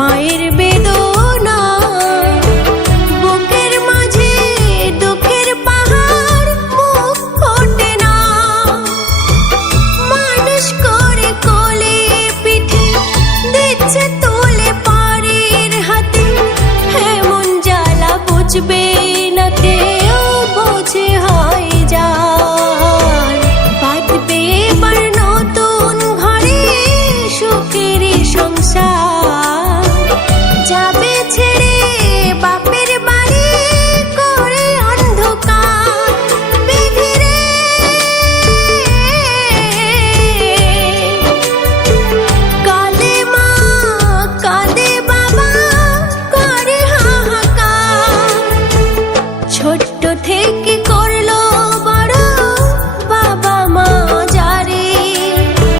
মায়ের